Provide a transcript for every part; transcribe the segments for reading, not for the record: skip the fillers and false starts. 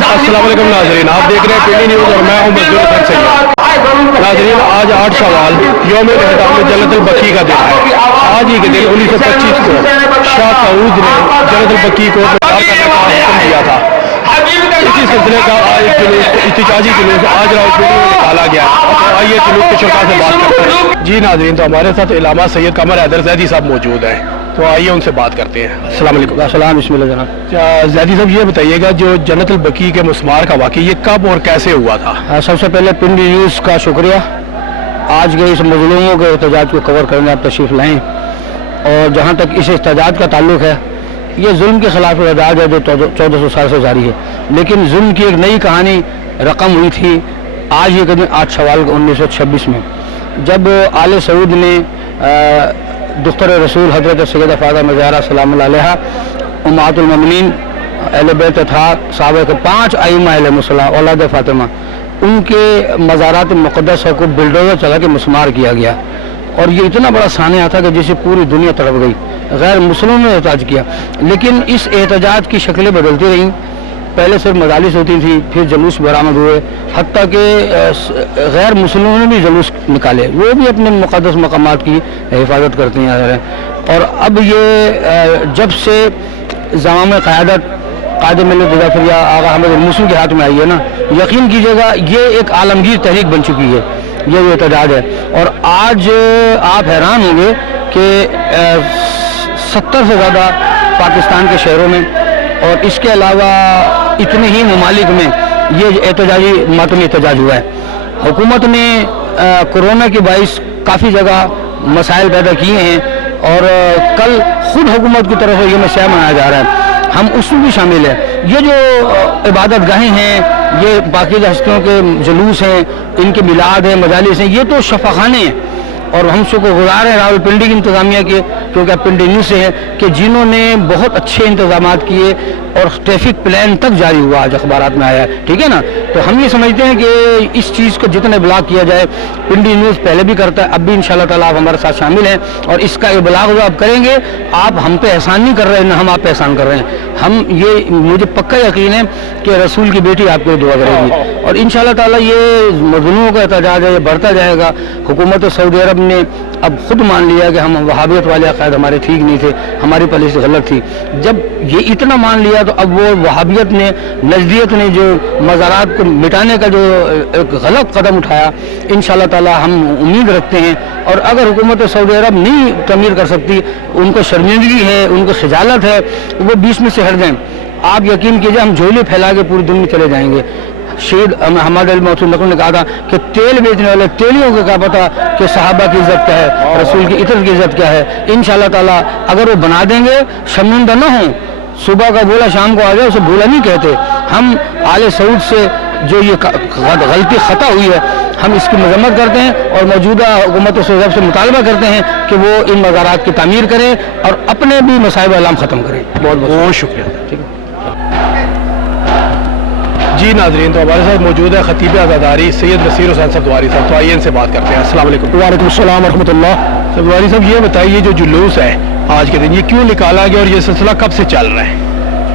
अस्सलाम वालेकुम नाज़रीन, आप देख रहे हैं पीडी न्यूज़ और मैं हूं मजदूर हसन सैयद। नाज़रीन, आज 8 शवाल यौम एहतराम जन्नतुल बकी का दिन है। आज ही के दिन 1925 को शाह सऊद ने जन्नतुल बकी को बेकार करने का हुक्म दिया था। इसी सिलसिले का आज जुलूस, इत्तिजाजी जुलूस आज रावलपिंडी में निकाला गया। तो आइए जुलूस के शुरा से बात करते हैं। जी नाज़रीन, तो हमारे साथ इलामा सैयद कमर हैदर ज़ैदी साहब मौजूद हैं, तो आइए उनसे बात करते हैं। अस्सलाम वालेकुम। अस्सलाम, बिस्मिल्लाह जनाब। ज़ैदी साहब, ये बताइएगा जो जन्नतुल बकी के मुस्मार का वाक़या ये कब और कैसे हुआ था? सबसे पहले पिंडी न्यूज़ का शुक्रिया, आज के इस मज़लूमों के एहतजाज को कवर करने आप तशरीफ़ लाएँ। और जहाँ तक इस एहतजाज का ताल्लुक़ है, ये जुल्म के ख़िलाफ़ एहतजाज है जो 1400 साल से जारी है। लेकिन जुल्म की एक नई कहानी रकम हुई थी आज ये दिन 8 शवाल 1926 में, जब आले सऊद ने दुख्तर रसूल हज़रत सैयदा फ़ातिमा ज़हरा सलामुल्लाह अलैहा, उम्महातुल मोमिनीन अहले बैत तथा सहाबा के 5 आइम्मा अलैहिमुस्सलाम औलाद फ़ातिमा, उनके मज़ारात मुक़द्दस को बिल्डोज़र चला के मुस्मार किया गया। और ये इतना बड़ा सानिया था कि जिसे पूरी दुनिया तड़प गई। गैर मुस्लिमों ने एहतजाज किया, लेकिन इस एहतजाज की शक्लें बदलती रहीं। पहले सिर्फ मजालिस होती थी, फिर जुलूस बरामद हुए, हत्ता कि गैर मुस्लिमों ने भी जुलूस निकाले, वो भी अपने मुक़द्दस मकामात की हिफाजत करते हैं। और अब ये जब से ज़माम क़यादत कायद मिल्लत मुज़फ़्फ़र आगा अहमद मूसी के हाथ में आई है ना, यकीन कीजिएगा ये एक आलमगीर तहरीक बन चुकी है, ये भी एहतजाज है। और आज आप हैरान होंगे कि 70 से ज़्यादा पाकिस्तान के शहरों में और इसके अलावा इतने ही ममालिक में ये एहतजाजी मातमी एहतजाज हुआ है। हुकूमत ने कोरोना के बाइस काफ़ी जगह मसाइल पैदा किए हैं और कल खुद हुकूमत की तरफ से ये मसला मनाया जा रहा है, हम उसमें भी शामिल हैं। ये जो इबादत गाहें हैं, ये बाकी हस्तियों के जुलूस हैं, इनके मिलाद हैं, मजालिस हैं, ये तो शफ़ाखाने हैं। और हम शुक्रगुज़ार हैं रावलपिंडी की इंतज़ामिया के, क्योंकि आप पिंडी न्यूज़ से हैं, कि जिन्होंने बहुत अच्छे इंतज़ाम किए और ट्रैफिक प्लान तक जारी हुआ, आज अखबारात में आया है, ठीक है ना। तो हम ये समझते हैं कि इस चीज़ को जितने इब्लाग किया जाए, पिंडी न्यूज़ पहले भी करता है, अब भी इंशाअल्लाह ताला आप हमारे साथ शामिल हैं और इसका इब्लाग जो आप करेंगे, आप हम पे एहसान नहीं कर रहे हैं ना हम आप पे एहसान कर रहे हैं। हम ये मुझे पक्का यकीन है कि रसूल की बेटी आपके दुआ करेगी और इंशाअल्लाह ताला ये मज़लूमों का एहतजाज है, ये बढ़ता जाएगा। हुकूमत सऊदी अरब ने अब खुद मान लिया कि हम वहाबियत वाले अक़ायद हमारे ठीक नहीं थे, हमारी पॉलिसी गलत थी। जब ये इतना मान लिया तो अब वो वहाबियत ने, नज़दियत ने जो मज़ारात को मिटाने का जो एक गलत कदम उठाया, इंशाअल्लाह ताला हम उम्मीद रखते हैं। और अगर हुकूमत सऊदी अरब नहीं तमीर कर सकती, उनको शर्मिंदगी है, उनको खिजालत है, वो 20 में से हट जाएँ, आप यकीन कीजिए हम झोले फैला के पूरी दुनिया में चले जाएंगे। शहीद हमाद अली मौसूद नकल ने कहा था कि तेल बेचने वाले तेलियों को क्या पता कि सहाबा की इज़्ज़त क्या है, रसूल की इतरत की इज़्ज़त क्या है। इंशाअल्लाह ताला अगर वो बना देंगे, शर्मिंदा न हो, सुबह का बोला शाम को आ जाए, उसे बोला नहीं कहते। हम आले सऊद से जो ये गलती ख़ता हुई है, हम इसकी मजम्मत करते हैं और मौजूदा हुकूमत सऊदी अरब से मुतालबा करते हैं कि वो इन मज़ारात की तामीर करें और अपने भी मसाइब अलाम ख़त्म करें। बहुत बहुत शुक्रिया। ठीक है जी नाज़रीन, तो हमारे साथ मौजूद है खतीब आज़ादारी सैयद नसीर हुसैन सफ़दवारी साहब, तो आइए इनसे बात करते हैं। अस्सलाम वालेकुम। वालेकुम अस्सलाम रहमतुल्लाह। सफ़दवारी साहब, ये बताइए जो जुलूस है आज के दिन, ये क्यों निकाला गया और ये सिलसिला कब से चल रहा है?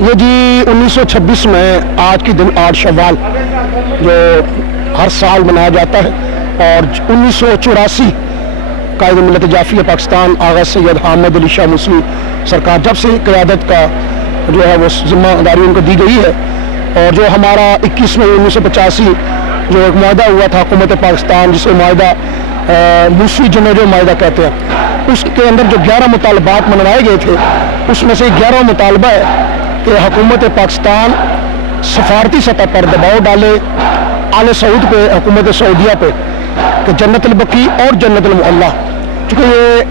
ये जी 1926 में आज के दिन 8 शवाल जो हर साल मनाया जाता है, और 1984 कायद मिल्लत जाफ़िया पाकिस्तान आगा सैयद हामिद अली शाह मूसी सरकार जब से क़यादत का जो है वो जिम्मेदारी उनको दी गई है, और जो हमारा 21 मई 1985 जो एक मुआहदा हुआ था हुकूमत पाकिस्तान, जिसे मुआहदा मूसी जो मुआहदा कहते हैं, उसके अंदर जो 11 मुतालबात मनवाए गए थे, उसमें से 11 मुतालबा है कि हुकूमत पाकिस्तान सफारती सतह पर दबाव डाले आले सऊद पे, हुकूमत सऊदिया पे, कि जन्नतुल बकी और जन्नतुल मुअल्ला, चूँकि ये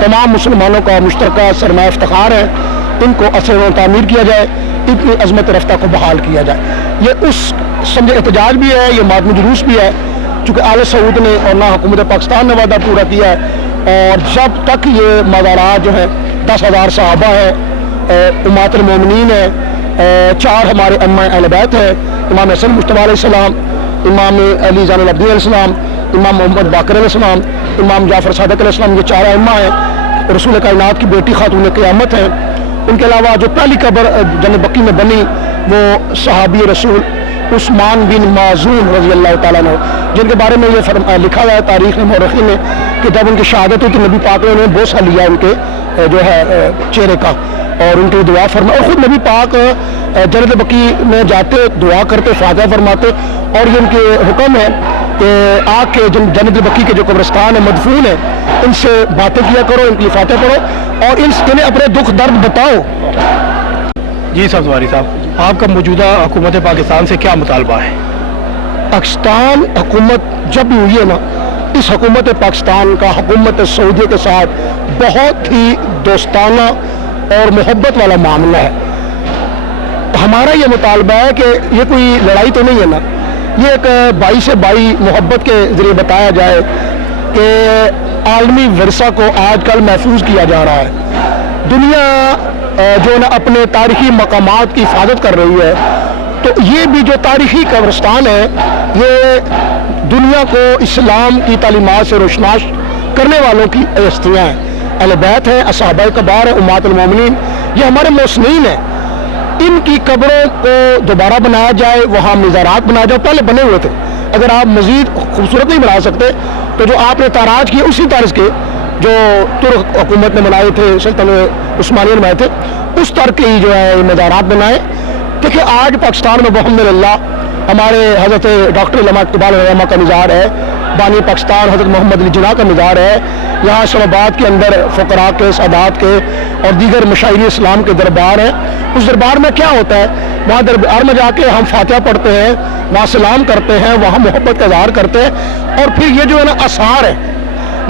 तमाम मुसलमानों का मुश्तरका सरमाया इफ्तिखार है, इनको असर व तामीर किया जाए, इतनी अजमत रफ्ता को बहाल किया जाए। ये उस समझे एहतजाज भी है, ये मातमी जुलूस भी है, चूँकि आले सऊद ने और ना हुकूमत पाकिस्तान ने वादा पूरा किया है। और जब तक ये मज़ारात जो है 10,000 सहाबा है, उम्महातुल मोमिनीन है, 4 हमारे अम्मा अहले बैत है, इमाम हसन मुज्तबा अलैहिस्सलाम, इमाम अली ज़ैनुल अब्दीन अलैहिस्सलाम, इमाम मोहम्मद बाकर अलैहिस्सलाम, इमाम जाफ़र सादिक अलैहिस्सलाम, ये 4 अम्मा हैं, रसूल कायनात की बेटी खातून क़यामत है। उनके अलावा जो पहली कब्र जन्नत बकी में बनी وہ صحابی رسول عثمان بن معزون رضی اللہ تعالیٰ عنہ، جن کے بارے میں یہ لکھا گیا ہے تاریخ میں، مورخین نے، کہ جب ان کی شہادت ہوئی تو نبی پاک نے انہیں بوسہ لیا ان کے جو ہے چہرے کا اور ان کی دعا فرمائی، اور خود نبی پاک جنت بقیع میں جاتے، دعا کرتے، فاتحہ فرماتے، اور یہ ان کے حکم ہے کہ آ کے جنت بقیع کے جو قبرستان ہے، مدفون ہے، ان سے باتیں کیا کرو، ان کی فاتحہ پڑھو اور انہیں اپنے دکھ درد بتاؤ۔ جی سبزواری صاحب، آپ کا موجودہ حکومت پاکستان سے کیا مطالبہ ہے؟ پاکستان حکومت جب بھی ہوئی ہے نا، اس حکومت پاکستان کا حکومت سعودیہ کے ساتھ بہت ہی دوستانہ اور محبت والا معاملہ ہے۔ ہمارا یہ مطالبہ ہے کہ یہ کوئی لڑائی تو نہیں ہے نا، یہ ایک بھائی سے بھائی محبت کے ذریعے بتایا جائے کہ عالمی ورثہ کو آج کل محفوظ کیا جا رہا ہے، دنیا جو ہے نا اپنے تاریخی مقامات کی حفاظت کر رہی ہے، تو یہ بھی جو تاریخی قبرستان ہے یہ دنیا کو اسلام کی تعلیمات سے روشناس کرنے والوں کی ہستیاں ہیں، اہل بیت ہیں، اصحابہ کبار ہیں، امہات المومنین، یہ ہمارے محسنین ہیں۔ ان کی قبروں کو دوبارہ بنایا جائے، وہاں مزارات بنایا جائے، پہلے بنے ہوئے تھے، اگر آپ مزید خوبصورت نہیں بنا سکتے تو جو آپ نے تاراج کیے اسی طرز کے جو ترک حکومت نے بنائے تھے، سلطنت عثمانیہ نے بنائے تھے، اس طرح کے ہی جو ہے مزارات بنائے۔ دیکھیں آج پاکستان میں الحمدللہ ہمارے حضرت ڈاکٹر علامہ اقبال علامہ کا مزار ہے، بانی پاکستان حضرت محمد علی جناح کا مزار ہے، یہاں اسلام آباد کے اندر فقراء کے، سادات کے اور دیگر مشاہیر اسلام کے دربار ہیں۔ اس دربار میں کیا ہوتا ہے، وہاں دربار میں جا کے ہم فاتحہ پڑھتے ہیں، وہاں سلام کرتے ہیں، وہاں محبت کا اظہار کرتے ہیں، اور پھر یہ جو ہے نا آثار ہے۔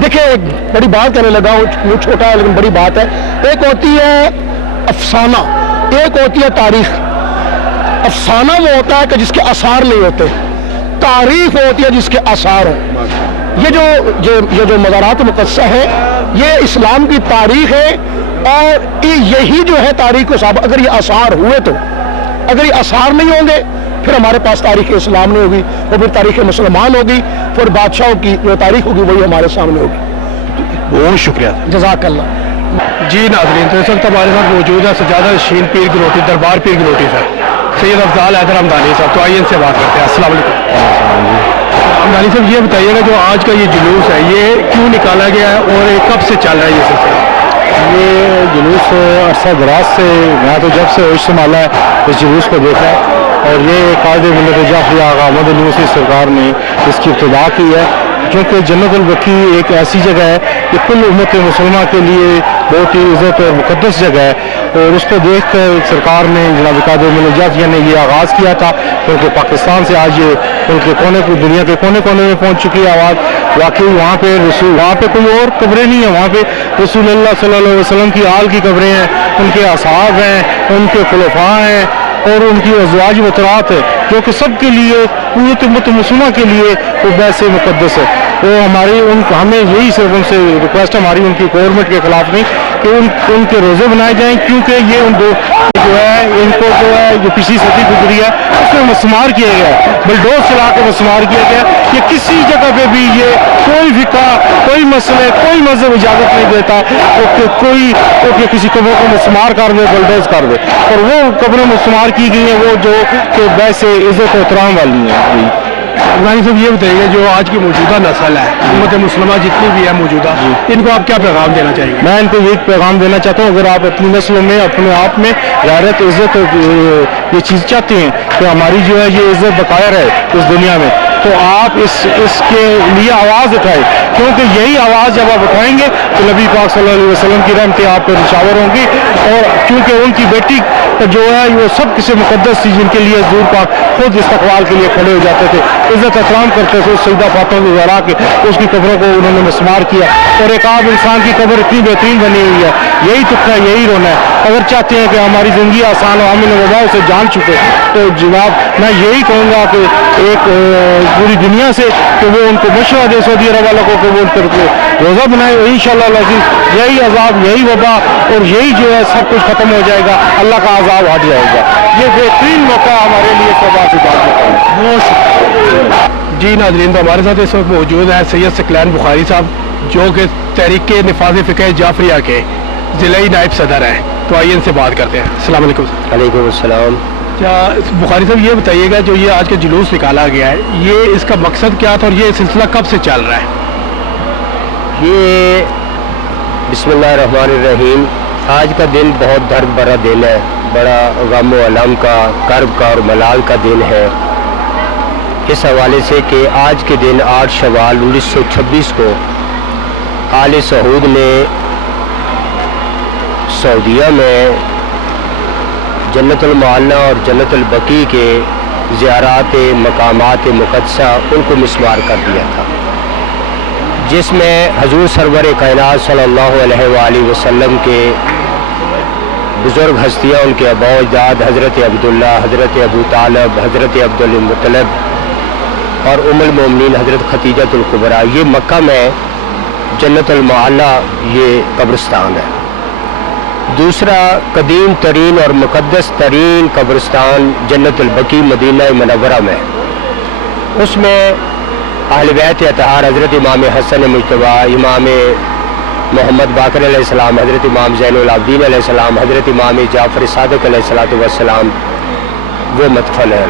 دیکھیں ایک بڑی بات کہنے لگا ہوں، چھوٹا ہے لیکن بڑی بات ہے، ایک ہوتی ہے افسانہ، ایک ہوتی ہے تاریخ۔ افسانہ وہ ہوتا ہے کہ جس کے آثار نہیں ہوتے، تاریخ وہ ہوتی ہے جس کے آثار ہوں۔ یہ جو مزارات مقدسہ ہے یہ اسلام کی تاریخ ہے، اور یہی جو ہے تاریخ کو ثابت، اگر یہ آثار ہوئے تو، اگر یہ آثار نہیں ہوں گے پھر ہمارے پاس تاریخ اسلام نہیں ہوگی، وہ پھر تاریخ مسلمان ہوگی، پھر بادشاہوں کی جو تاریخ ہوگی وہی ہمارے سامنے ہوگی۔ بہت شکریہ۔ جزاک اللہ۔ جی ناظرین، تو اس وقت ہمارے ساتھ موجود ہے سجادہ شین پیر گلوٹی، دربار پیر گلوٹی صاحب، سید افضال حیدر حمدانی صاحب، تو آئیے ان سے بات کرتے ہیں۔ السلام علیکم حمدانی صاحب، یہ بتائیے گا جو آج کا یہ جلوس ہے یہ کیوں نکالا گیا ہے اور یہ کب سے چل رہا ہے یہ سلسلہ؟ یہ جلوس عرصہ دراز سے، میں تو جب سے ہوش سنبھالا ہے اس جلوس کو دیکھا ہے، اور یہ قائد ملت جعفری آغا احمد علی مسیح سرکار نے اس کی ابتدا کی ہے، کیونکہ جنت البقیع ایک ایسی جگہ ہے کہ کل امت مسلمہ کے لیے بہت ہی عزت اور مقدس جگہ ہے، اور اس کو دیکھ کر سرکار نے جناب قائد ملت جعفری نے یہ آغاز کیا تھا، کیونکہ پاکستان سے آج یہ ان کے کونے کو، دنیا کے کونے کونے میں پہنچ چکی ہے آواز۔ واقعی وہاں پہ کوئی اور قبریں نہیں ہیں، وہاں پہ رسول اللہ صلی اللہ علیہ وسلم کی آل کی قبریں ہیں، ان کے اصحاب ہیں، ان کے خلفاء ہیں، اور ان کی ازواج مطہرات ہے، جو کہ سب کے لیے پوری امت مسلمہ کے لیے وہ بیت مقدس ہے۔ وہ ہمیں یہی صرف ان سے ریکویسٹ ہے ہماری، ان کی گورنمنٹ کے خلاف نہیں، کہ ان کے روزے بنائے جائیں، کیونکہ یہ ان دو جو ہے ان کو جو ہے جو پچھلی صدی گزری ہے اس میں مسمار کیا گیا ہے، بلڈوز چلا کے مسمار کیا گیا ہے۔ یہ کسی جگہ پہ بھی یہ کوئی فقہ، کوئی مسئلے، کوئی مذہب اجازت نہیں دیتا کہ کسی قبر کو مسمار کر دے، بلڈوز کر دے، اور وہ قبریں مسمار کی گئی ہیں وہ جو کہ بیت عزت و احترام والی ہیں۔ حمدانی صاحب یہ بتائیے جو آج کی موجودہ نسل ہے، امت مسلمہ جتنی بھی ہے موجودہ، ان کو آپ کیا پیغام دینا چاہیں گے؟ میں ان کو یہ پیغام دینا چاہتا ہوں، اگر آپ اپنی نسلوں میں اپنے آپ میں غیرت، عزت یہ چیز چاہتے ہیں کہ ہماری جو ہے یہ عزت بقایا رہے اس دنیا میں، تو آپ اس کے لیے آواز اٹھائیں، کیونکہ یہی آواز جب آپ اٹھائیں گے تو نبی پاک صلی اللہ علیہ وسلم کی رحمتیں آپ پر نشاور ہوں گی، اور کیونکہ ان کی بیٹی جو ہے وہ سب کسی مقدس تھی، جن کے لیے حضور پاک خود استقبال کے لیے کھڑے ہو جاتے تھے، عزت احترام کرتے تھے، سیدہ فاطمہ زہرا کے اس کی قبروں کو انہوں نے مسمار کیا، اور ایک عام انسان کی قبر اتنی بہترین بنی ہوئی ہے، یہی تک ہے، یہی رونا ہے۔ اگر چاہتے ہیں کہ ہماری زندگی آسان ہو، ہم ان وباؤں سے جان چکے، تو جناب میں یہی کہوں گا کہ ایک پوری دنیا سے کہ وہ ان کو مشورہ دے سعودی عرب والوں کو کہ وہ ان پر روزہ بنائے، انشاءاللہ العزیز یہی عذاب، یہی وبا اور یہی جو ہے سب کچھ ختم ہو جائے گا، اللہ کا عذاب ہٹ جائے گا۔ یہ بہترین موقع ہمارے لیے صبح سے بات کرتا ہے۔ بہت شکریہ۔ جی ناظرین، تو ہمارے ساتھ اس وقت موجود ہے سید ثقلین بخاری صاحب، جو کہ تحریک نفاذ فقہ جعفریہ کے ضلعی نائب صدر ہیں، تو آئیے ان سے بات کرتے ہیں۔ السلام علیکم۔ وعلیکم السلام۔ अच्छा बुखारी साहब ये बताइएगा जो ये आज का जुलूस निकाला गया है ये इसका मकसद क्या था और ये सिलसिला कब से चल रहा है? ये बिस्मिल्लाहिर्रहमानिर्रहीम आज का दिन बहुत दर्द भरा दिन है, बड़ा गम व अलम का, कर्ब का और मलाल का दिन है। इस हवाले से कि आज के दिन 8 शवाल 1926 को आले सऊद ने सऊदीया में जन्नतुल मअला और जन्नतुल बकी के ज़ियारात मकामात मुक़द्दसा उनको मिस्मार कर दिया था, जिसमें हजूर सरवर कायनात सल्लल्लाहु अलैहि वसल्लम के बुज़ुर्ग हस्तियाँ, उनके अबा अजदाद हज़रत अब्दुल्ला, हज़रत अबू तालब, हज़रत अब्दुल मुत्तलब और उम्मुल मोमिनीन हज़रत खदीजतुल कुबरा, ये मक्का में जन्नतुल मअला ये कब्रिस्तान है। दूसरा कदीम तरीन और मुक़द्दस तरीन कब्रिस्तान जन्नतुल बकी मदीना मुनव्वरा में, उसमें अहले बैत अतहार हज़रत इमाम हसन मुज्तबा, इमाम मोहम्मद बाक़र अलैहिस्सलाम, हज़रत इमाम ज़ैनुल आबिदीन अलैहिस्सलाम, हज़रत इमाम जाफ़र सादिक़ अलैहिस्सलातु वस्सलाम वो मदफन है।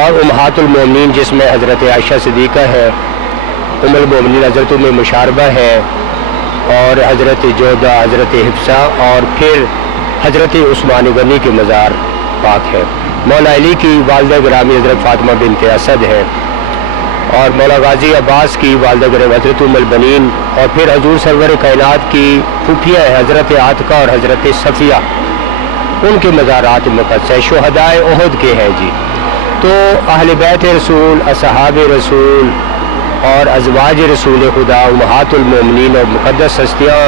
और उम्महातुल मोमिनीन जिसमें हज़रत आयशा सिद्दीक़ा है, उम्मुल मोमिनीन हज़रत उम्मे मुशारबा है और हज़रत जोधा, हज़रत हिफ्सा और फिर हज़रत उस्मान गनी के मज़ार पाक है। मौला अली की वालिदा गिरामी हज़रत फ़ातिमा बिन्त असद है और मौला गाज़ी अब्बास की वालिदा गिरामी हज़रत उम्मुल बनीन और फिर हजूर सरवर कायनात की फूफिया है हज़रत आतिका और हज़रत सफ़िया, उनके मज़ारात मुक़द्दस है। शुहदाए उहद के हैं जी। तो अहले बैत रसूल, असहाब रसूल और अज़वाज रसूल खुदा, उम्महातुल मोमिनीन और मुक़द्दस हस्तियाँ,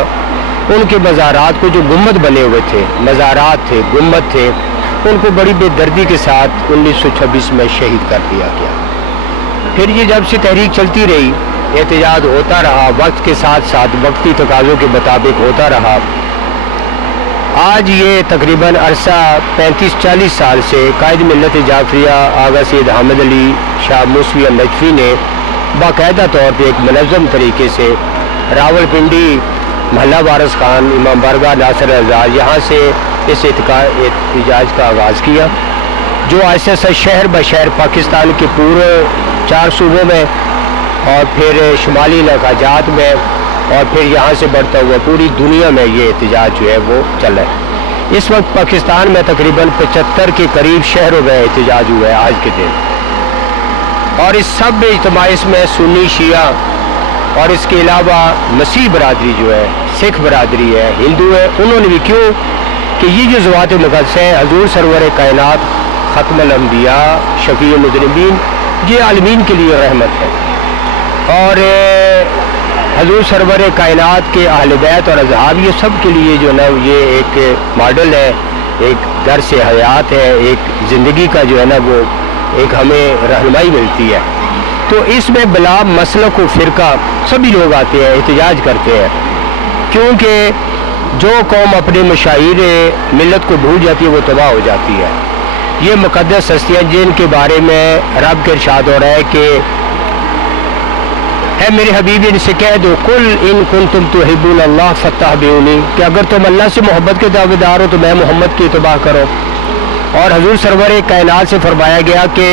उनके मज़ारात को जो गुम्बद बने हुए थे, मज़ारात थे, गुम्बद थे, उनको बड़ी बेदर्दी के साथ 1926 में शहीद कर दिया गया। फिर ये जब से तहरीक चलती रही, एहतजाज होता रहा, वक्त के साथ साथ वक्ती तकाज़ों के मुताबिक होता रहा। आज ये तकरीबन अरसा 35-40 साल से कायद मिल्लत जाफरिया आगा सैयद अहमद अली शाह मूसवी नजफी ने बाकायदा तौर पर एक मनज़्ज़म तरीके से रावलपिंडी महल्ला वारस खान इमाम बारगाह नासिर एजाज यहाँ से इस एहतजाज का आगाज़ किया, जो ऐसे शहर ब शहर पाकिस्तान के पूरे 4 सूबों में और फिर शुमाली इलाक़ाजात में और फिर यहाँ से बढ़ता हुआ पूरी दुनिया में ये एहतजाज जो है वो चल रहा है। इस वक्त पाकिस्तान में तकरीबन 75 के करीब शहरों में एहतजाज हुआ है आज के दिन, और इस सब इज्तिमा में सुन्नी शिया और इसके अलावा मसीह बरादरी जो है, सिख बरादरी है, हिंदू है, उन्होंने भी क्यों कि ये जो ज़वात मुक़द्दस है हजूर सरवर कायनात ख़त्मुल अंबिया शफ़ी मुज़निबीन, ये आलमीन के लिए रहमत है और हजूर सरवर कायनात के अहले बैत और अज़हाब ये सब के लिए जो है ना ये एक मॉडल है, एक दर्स हयात है, एक ज़िंदगी का जो है ना वो एक हमें रहनुमाई मिलती है। तो इसमें बिला मसलक व फ़िरका सभी लोग आते हैं, एहतजाज करते हैं, क्योंकि जो कौम अपने मशाइर मिलत को भूल जाती है वो तबाह हो जाती है। ये मुक़द्दस हस्तियाँ जिनके बारे में रब के इरशाद हो रहा है कि है मेरे हबीब इनसे कह दो कुल इन कुंतुम तुहिब्बून अल्लाह फत्तबिऊनी, कि अगर तुम अल्लाह से मोहब्बत के दावेदार हो तो मैं मोहम्मद की इत्तबा करो। और हजूर सरवर कायनात से फरमाया गया कि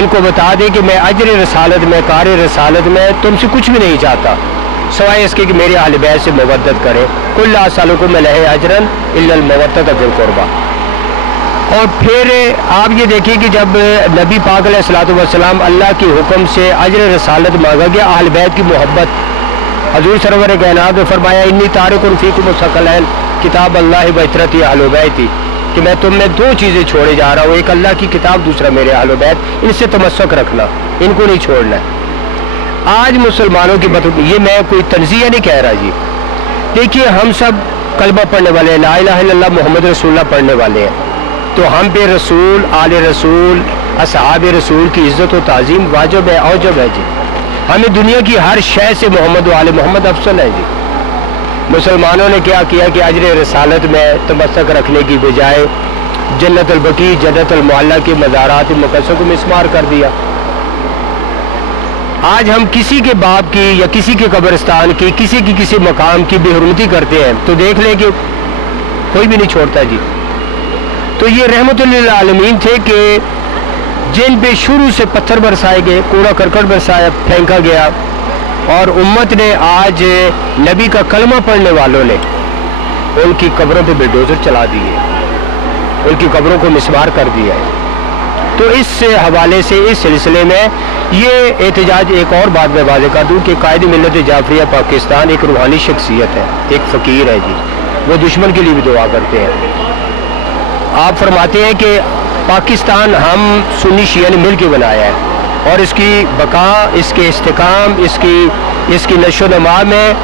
इनको बता दें कि मैं अजर रसालत में, कार रसालत में तुमसे कुछ भी नहीं चाहता सवाए इसके कि मेरे अहले बैत से मवद्दत करें। कुल ला असअलुकुम अलैहि अजरन इल्लल मवद्दत फिल कुर्बा। और फिर आप ये देखिए कि जब नबी पाक अलैहिस्सलातु वस्सलाम अल्लाह के हुक्म से अजर रसालत मांगा गया, अहले बैत की मोहब्बत, हजूर सरवर कायनात ने फरमाया इन्नी तारिकुन फीकुम सकलैन किताब अल्लाह व इतरती अहले बैती, कि मैं तुम में 2 चीज़ें छोड़े जा रहा हूँ, एक अल्लाह की किताब, दूसरा मेरे अहले बैत, इनसे तमस्सक रखना, इनको नहीं छोड़ना है। आज मुसलमानों की ये मैं कोई तंज़िया नहीं कह रहा जी, देखिए हम सब कलमा पढ़ने वाले हैं, ला इलाहा इल्लल्लाह मोहम्मद रसूलुल्लाह पढ़ने वाले हैं, तो हम पे रसूल, आले रसूल, असहाब रसूल की इज़्ज़त और ताज़ीम वाजिब है, औजब है जी। हमें दुनिया की हर शय से मोहम्मद व आले मोहम्मद अफसल है जी। मुसलमानों ने क्या किया कि अजर रसालत में तमस्सक रखने की बजाय जन्नतुल बकी, जन्नतुल मुअल्ला के मज़ारात मुक़द्दस को मिस्मार कर दिया। आज हम किसी के बाप की या किसी के कब्रिस्तान की, किसी की किसी मकाम की बेहुरमती करते हैं तो देख लें कि कोई भी नहीं छोड़ता जी। तो ये रहमतुल्लिल आलमीन थे कि जिन पे शुरू से पत्थर बरसाए गए, कूड़ा करकट बरसाया फेंका गया, और उम्मत ने आज नबी का कलमा पढ़ने वालों ने उनकी कब्रों पे बुलडोज़र चला दिए, उनकी कब्रों को मिसमार कर दिया है। तो इस हवाले से इस सिलसिले में ये एहतजाज, एक और बात मैं वाज़ेह कर दूँ कि कायद मिल्लत जाफरिया पाकिस्तान एक रूहानी शख्सियत है, एक फ़कीर है जी, वो दुश्मन के लिए भी दुआ करते हैं। आप फरमाते हैं कि पाकिस्तान हम सुन्नी शिया ने मिल के बनाया है और इसकी बका, इसके इस्तेकाम, इसकी नशो नमा में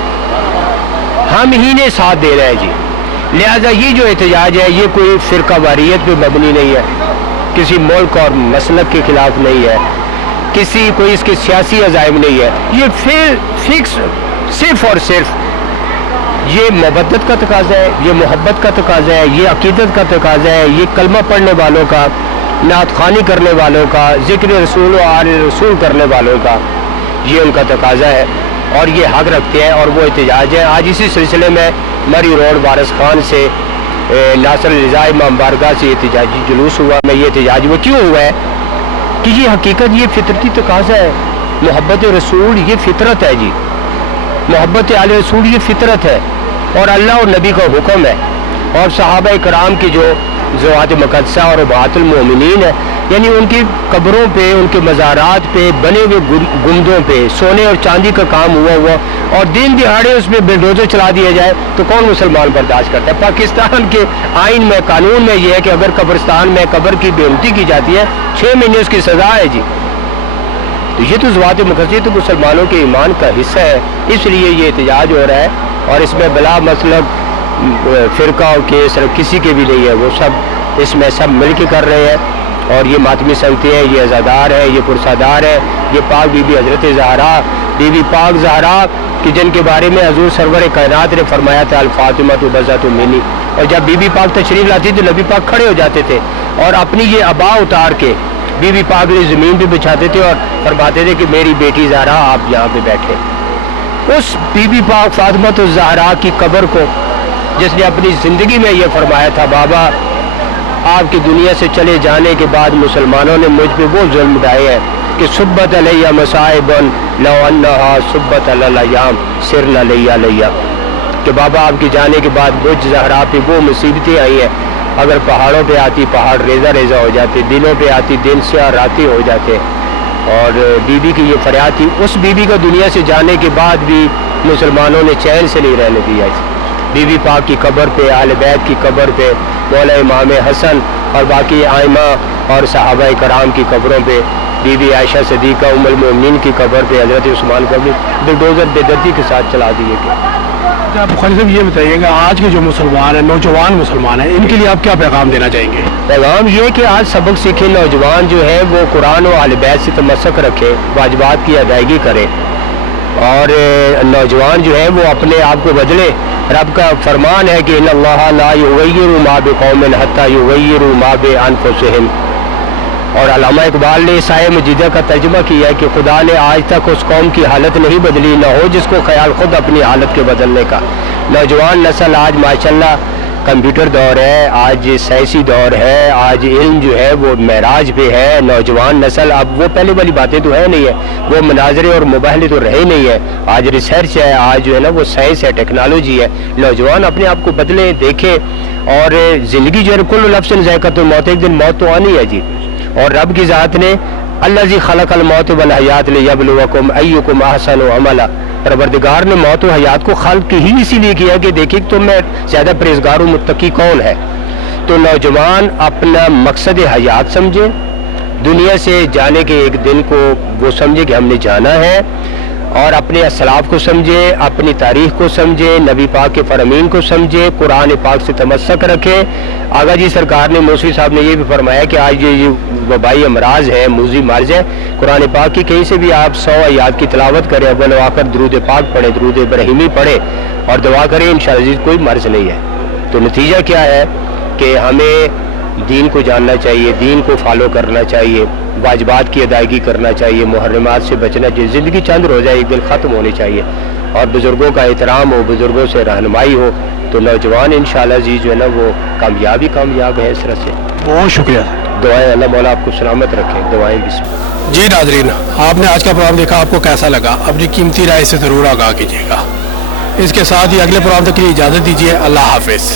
हम ही ने साथ दे रहे हैं जी। लिहाजा ये जो एहतजाज है ये कोई फ़िरका वारियत पे मबनी नहीं है, किसी मुल्क और मसलक के ख़िलाफ़ नहीं है, किसी कोई इसके सियासी अज़ाइम नहीं है, ये फिक्स सिर्फ़ और सिर्फ ये मोहब्बत का तकाज़ा है, ये मोहब्बत का तकाज़ा है, ये अकीदत का तकाज़ा है, ये कलमा पढ़ने वालों का, नात ख़्वानी करने वालों का, ज़िक्र रसूल व आल रसूल करने वालों का, ये उनका तकाज़ा है और ये हक़ रखते हैं और वो एहतजाज है। आज इसी सिलसिले में मरी रोड वारिस खान से नासर रज़ा इमाम बारगाह से एहतजाजी जुलूस हुआ। मैं ये एहतजाज वो क्यों हुआ है कि ये हकीकत, ये फितरती तकाज़ा है। मोहब्बत रसूल ये फितरत है जी, मोहब्बत आल रसूल ये फितरत है और अल्लाह और नबी का हुक्म है। और सहाबा कराम की जो ज़वात मुक़द्दसा और बातुल मोमिनीन है, यानी उनकी कब्रों पे, उनके मज़ारात पे बने हुए गुंबदों पे सोने और चांदी का काम हुआ और दिन दिहाड़े उसमें बुलडोज़र चला दिया जाए तो कौन मुसलमान बर्दाश्त करता है। पाकिस्तान के आइन में, कानून में यह है कि अगर कब्रिस्तान में कब्र की बेइज्जती की जाती है 6 महीने उसकी सज़ा है जी। तो ये तो ज़वात मुक़द्दसा तो मुसलमानों के ईमान का हिस्सा है, इसलिए ये एहतजाज हो रहा है और इसमें बला मसलब फ़िरका के सिर्फ किसी के भी नहीं है, वो सब इसमें सब मिल के कर रहे हैं और ये मातमी संगतें हैं, ये अज़ादार है, ये पुरसादार है, ये पाक बीबी हज़रत ज़हरा, बीबी पाक ज़हरा कि जिनके बारे में हज़ूर सरवर कायनात ने फरमाया था अल फ़ातिमा तो बज़ा तो मिनी, और जब बीबी पाक तशरीफ़ लाती तो नबी पाक खड़े हो जाते थे और अपनी ये अबा उतार के बीबी पाक ने ज़मीन पे बिछाते थे और फरमाते थे कि मेरी बेटी ज़हरा आप यहाँ पे बैठे। उस बीबी पाक फ़ातिमा तो ज़हरा की कब्र को जिसने अपनी ज़िंदगी में ये फरमाया था, बाबा आपकी दुनिया से चले जाने के बाद मुसलमानों ने मुझ पे वो जुल्म ढाए हैं कि सुब्बत अलैया मसाइबन लौ अन्नहा सुब्बत अलैयाम सिरना लैया लैया, कि बाबा आपके जाने के बाद मुझ ज़हरा पे वो मुसीबतें आई हैं, अगर पहाड़ों पे आती पहाड़ रेज़ा रेज़ा हो जाते, दिनों पे आती दिन से रातें हो जाते। और बीबी की ये फरियाद थी, उस बीबी का दुनिया से जाने के बाद भी मुसलमानों ने चैन से नहीं रहने दिया। बीबी पाक की कब्र पे, आले बैत की कब्र पे, मौला इमाम हसन और बाकी आइमा और सहाबा कराम की कब्रों पे, बीबी आयशा सदीक़ा उम्मुल मोमिनीन की कब्र पे हज़रत उस्मान को भी बुलडोज़र बेदर्दी के साथ चला दिए गए। आप बुखारी साहब ये बताइएगा, आज के जो मुसलमान हैं, नौजवान मुसलमान हैं, इनके लिए आप क्या पैगाम देना चाहेंगे? पैगाम ये कि आज सबक सीखे नौजवान जो है वो कुरान और अहले बैत से तमस्सक रखे, वाजिबात की अदायगी करे और नौजवान जो है वो अपने आप को बदले। रब का फरमान है कि इन्नल्लाह ला युग़य्यिरु मा बिक़ौमिन हत्ता युग़य्यिरु मा बिअनफुसिहिम, और अल्लामा इकबाल ने इस आयत मजीदा का तर्जुमा किया है कि खुदा ने आज तक उस कौम की हालत नहीं बदली, न हो जिसको ख्याल खुद अपनी हालत के बदलने का। नौजवान नस्ल आज माशाल्लाह कंप्यूटर दौर है, आज साइंसी दौर है, आज इल्म जो है वो महराज पे है। नौजवान नस्ल अब वो पहले वाली बातें तो है नहीं है, वो मनाजरे और मुबाहले तो रहे नहीं है, आज रिसर्च है, आज जो है ना वो साइंस है, टेक्नोलॉजी है। नौजवान अपने आप को बदले, देखें और ज़िंदगी जो है कुल्लु नफ्सिन ज़ाइक़तुल मौत, एक दिन मौत तो आनी है जी। और रब की ज़ात ने अल्लज़ी खलक़ल मौत वल हयात लियब्लुवकुम अय्युकुम अहसनु अमला, परवरदिगार ने मौत और हयात को खल्क़ ही इसीलिए किया कि देखिए तुम में ज़्यादा परहेज़गार और मुत्तकी कौन है। तो नौजवान अपना मकसद हयात समझे, दुनिया से जाने के एक दिन को वो समझे कि हमने जाना है, और अपने असलाफ को समझे, अपनी तारीख़ को समझे, नबी पाक के फरमीन को समझे, कुरान पाक से तमस्सक रखे। आगा जी सरकार ने, मौलवी साहब ने ये भी फरमाया कि आज ये वबाई अमराज है, मूजी मर्ज है, कुरान पाक की कहीं से भी आप 100 आयात की तिलावत करें, अव्वल आखिर दरूद पाक पढ़े, दरूद इब्राहिमी पढ़े और दुआ करें, इंशाअल्लाह कोई मर्ज नहीं है। तो नतीजा क्या है कि हमें दीन को जानना चाहिए, दीन को फॉलो करना चाहिए, वाजिबात की अदायगी करना चाहिए, मुहर्रमात से बचना चाहिए। ज़िंदगी चंद रोज़ा एक दिन ख़त्म होनी चाहिए और बुज़ुर्गों का एहतराम हो, बुज़ुर्गों से रहनुमाई हो, तो تو نوجوان انشاءاللہ جی جو ہے نا وہ کامیاب ہے اس طرح سے. بہت شکریہ. دعائیں اللہ مولا آپ کو سلامت رکھے. دعائیں بھی. جی ناظرین, آپ نے آج کا پروگرام دیکھا, آپ کو کیسا لگا؟ اپنی قیمتی رائے سے ضرور آگاہ کیجیے گا. اس کے ساتھ ہی اگلے پروگرام تک کے لیے اجازت دیجیے. اللہ حافظ.